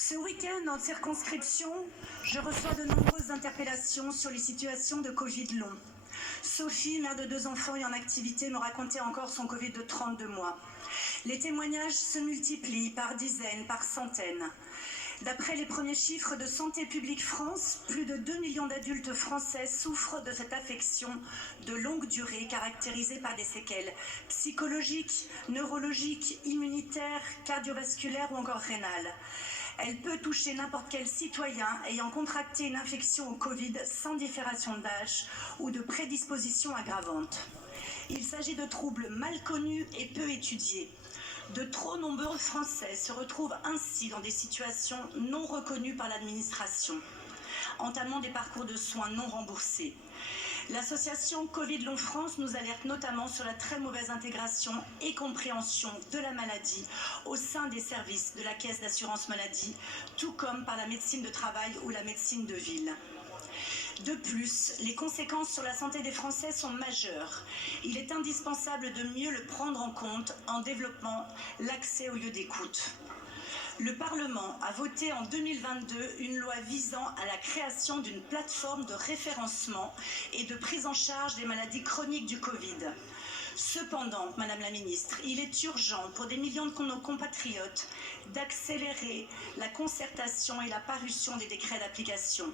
Ce week-end, en circonscription, je reçois de nombreuses interpellations sur les situations de Covid long. Sophie, mère de 2 enfants et en activité, me racontait encore son Covid de 32 mois. Les témoignages se multiplient par dizaines, par centaines. D'après les premiers chiffres de Santé publique France, plus de 2 millions d'adultes français souffrent de cette affection de longue durée caractérisée par des séquelles psychologiques, neurologiques, immunitaires, cardiovasculaires ou encore rénales. Elle peut toucher n'importe quel citoyen ayant contracté une infection au Covid sans différenciation d'âge ou de prédisposition aggravante. Il s'agit de troubles mal connus et peu étudiés. De trop nombreux Français se retrouvent ainsi dans des situations non reconnues par l'administration, entamant des parcours de soins non remboursés. L'association Covid Long France nous alerte notamment sur la très mauvaise intégration et compréhension de la maladie au sein des services de la Caisse d'assurance maladie, tout comme par la médecine de travail ou la médecine de ville. De plus, les conséquences sur la santé des Français sont majeures. Il est indispensable de mieux le prendre en compte en développant l'accès aux lieux d'écoute. Le Parlement a voté en 2022 une loi visant à la création d'une plateforme de référencement et de prise en charge des maladies chroniques du Covid. Cependant, Madame la Ministre, il est urgent pour des millions de nos compatriotes d'accélérer la concertation et la parution des décrets d'application.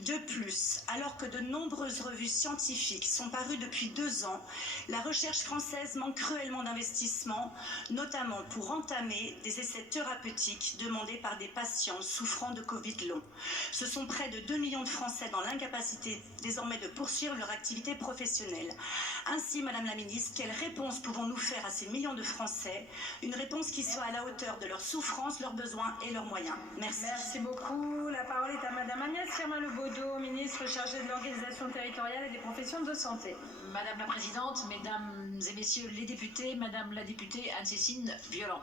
De plus, alors que de nombreuses revues scientifiques sont parues depuis 2 ans, la recherche française manque cruellement d'investissement, notamment pour entamer des essais thérapeutiques demandés par des patients souffrant de Covid long. Ce sont près de 2 millions de Français dans l'incapacité désormais de poursuivre leur activité professionnelle. Ainsi, Madame la Ministre, quelle réponse pouvons-nous faire à ces millions de Français? Une réponse qui soit à la hauteur de leurs souffrances, leurs besoins et leurs moyens. Merci. Merci beaucoup. La parole est à Madame Agnès Firmin-Lebaudot, ministre chargée de l'organisation territoriale et des professions de santé. Madame la Présidente, Mesdames et Messieurs les députés, Madame la députée Anne-Cécile Violent.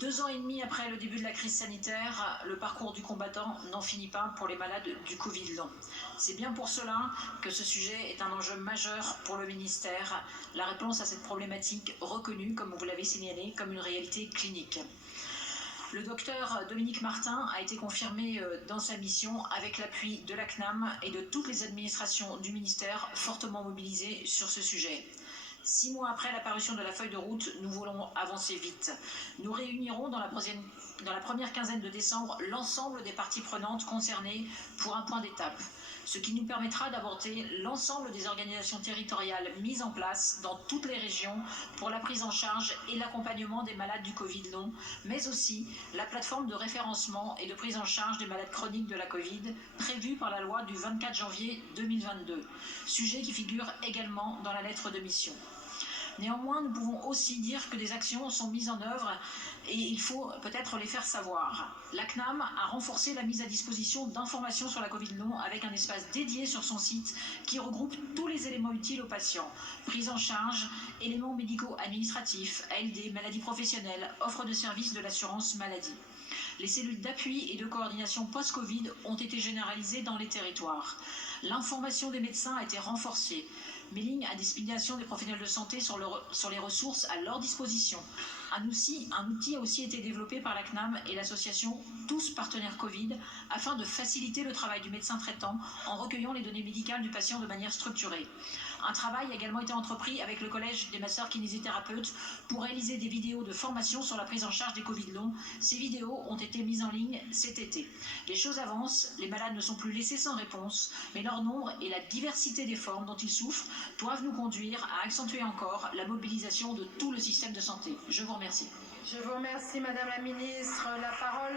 2 ans et demi après le début de la crise sanitaire, le parcours du combattant n'en finit pas pour les malades du Covid long. C'est bien pour cela que ce sujet est un enjeu majeur pour le ministère, la réponse à cette problématique reconnue, comme vous l'avez signalé, comme une réalité clinique. Le docteur Dominique Martin a été confirmé dans sa mission avec l'appui de la CNAM et de toutes les administrations du ministère fortement mobilisées sur ce sujet. 6 mois après l'apparition de la feuille de route, nous voulons avancer vite. Nous réunirons dans la première quinzaine de décembre l'ensemble des parties prenantes concernées pour un point d'étape, ce qui nous permettra d'aborder l'ensemble des organisations territoriales mises en place dans toutes les régions pour la prise en charge et l'accompagnement des malades du Covid long, mais aussi la plateforme de référencement et de prise en charge des malades chroniques de la Covid prévue par la loi du 24 janvier 2022, sujet qui figure également dans la lettre de mission. Néanmoins, nous pouvons aussi dire que des actions sont mises en œuvre et il faut peut-être les faire savoir. La CNAM a renforcé la mise à disposition d'informations sur la Covid long avec un espace dédié sur son site qui regroupe tous les éléments utiles aux patients. Prise en charge, éléments médicaux administratifs, ALD, maladies professionnelles, offre de services de l'assurance maladie. Les cellules d'appui et de coordination post-Covid ont été généralisées dans les territoires. L'information des médecins a été renforcée. Mailing à destination des professionnels de santé sur les ressources à leur disposition. Un outil a aussi été développé par la CNAM et l'association Tous Partenaires Covid afin de faciliter le travail du médecin traitant en recueillant les données médicales du patient de manière structurée. Un travail a également été entrepris avec le Collège des masseurs kinésithérapeutes pour réaliser des vidéos de formation sur la prise en charge des Covid longs. Ces vidéos ont été mises en ligne cet été. Les choses avancent, les malades ne sont plus laissés sans réponse, mais leur nombre et la diversité des formes dont ils souffrent doivent nous conduire à accentuer encore la mobilisation de tout le système de santé. Je vous remercie. Je vous remercie, Madame la Ministre. La parole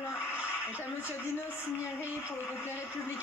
est à Monsieur Dino Cinieri pour le groupe Les Républicains.